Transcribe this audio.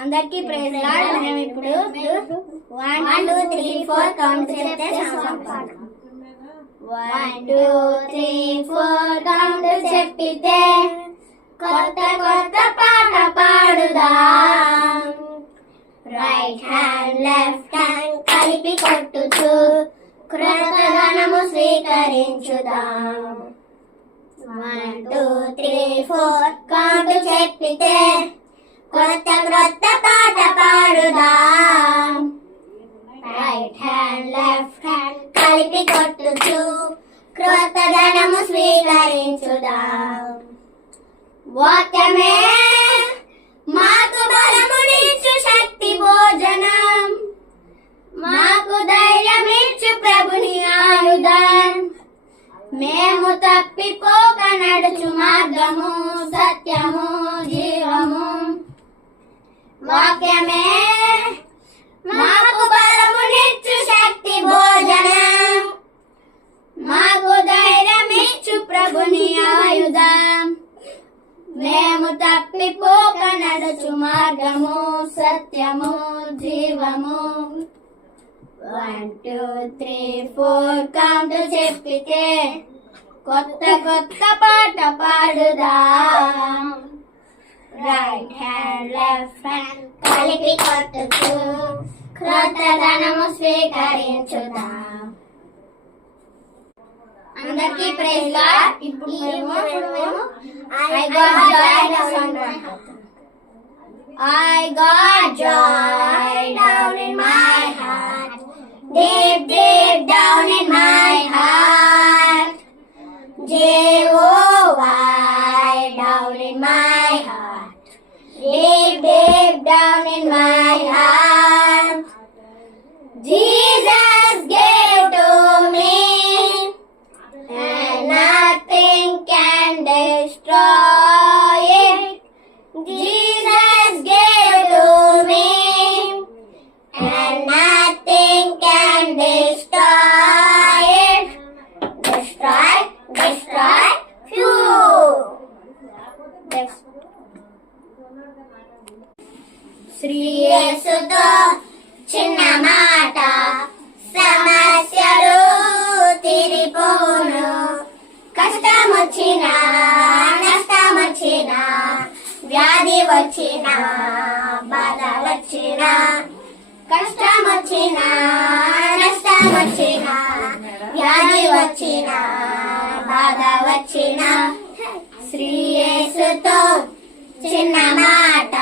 అందరికీ praise lord. మనం ఇప్పుడు 1 2 3 4 కౌంట్ చేస్తే సంపాదన. 1 2 3 4 కౌంట్ చెప్పితే కొత్త కొత్త పాట పాడుదాం. రైట్ హ్యాండ్ లెఫ్ట్ హ్యాండ్ కలిపి కొట్టుచు క్రొత్త గానము స్వీకరించుదాం. 1 2 3 4 కౌంట్ చెప్పితే కొత్త క్రొత్త పాట పాడుదాం. రైట్ హ్యాండ్ లెఫ్ట్ హ్యాండ్ కలిపి కొట్టుచు క్రొత్త గానము స్వీకరించుదాం. వాక్యమే మాకు బలమునిచ్చు శక్తి భోజనం, మాకు ధైర్యమిచ్చు ప్రభుని ఆయుధం. మేము తప్పిపోక నడుచు మార్గము సత్యము జీవము. వాక్యమే మాకు బలమునిచ్చు శక్తి భోజనం, మాకు ధైర్యమిచ్చు ప్రభుని ఆయుధం. మేము తప్పిపోక నడుచు మార్గము సత్యము జీవము. 1 2 3 4 కౌంట్ చెప్పితే కొత్త కొత్త పాట పాడుదాం. రైట్ హ్యాండ్ లెఫ్ట్ హ్యాండ్ కలిపి కొట్టుచు క్రొత్త ధనము స్వీకరించుదాం. అందరికీ ప్రైజ్ లార్డ్. ఇప్పుడు మేము I got joy down in my heart, deep deep down in my heart. Jehovah down in my heart, deep deep down in my heart. Jesus gave to me and nothing can destroy it. Jesus gave to me and nothing can destroy it. Destroy you. Shri యేసుతో చిన్న మాట సమస్యలు తీరిపోను. కష్టమొచ్చినా నష్టమొచ్చినా వ్యాధి వచ్చినా బాధ వచ్చినా, కష్టమొచ్చినా నష్టమొచ్చినా వ్యాధి వచ్చినా బాధ వచ్చినా శ్రీ యేసుతో చిన్న మాట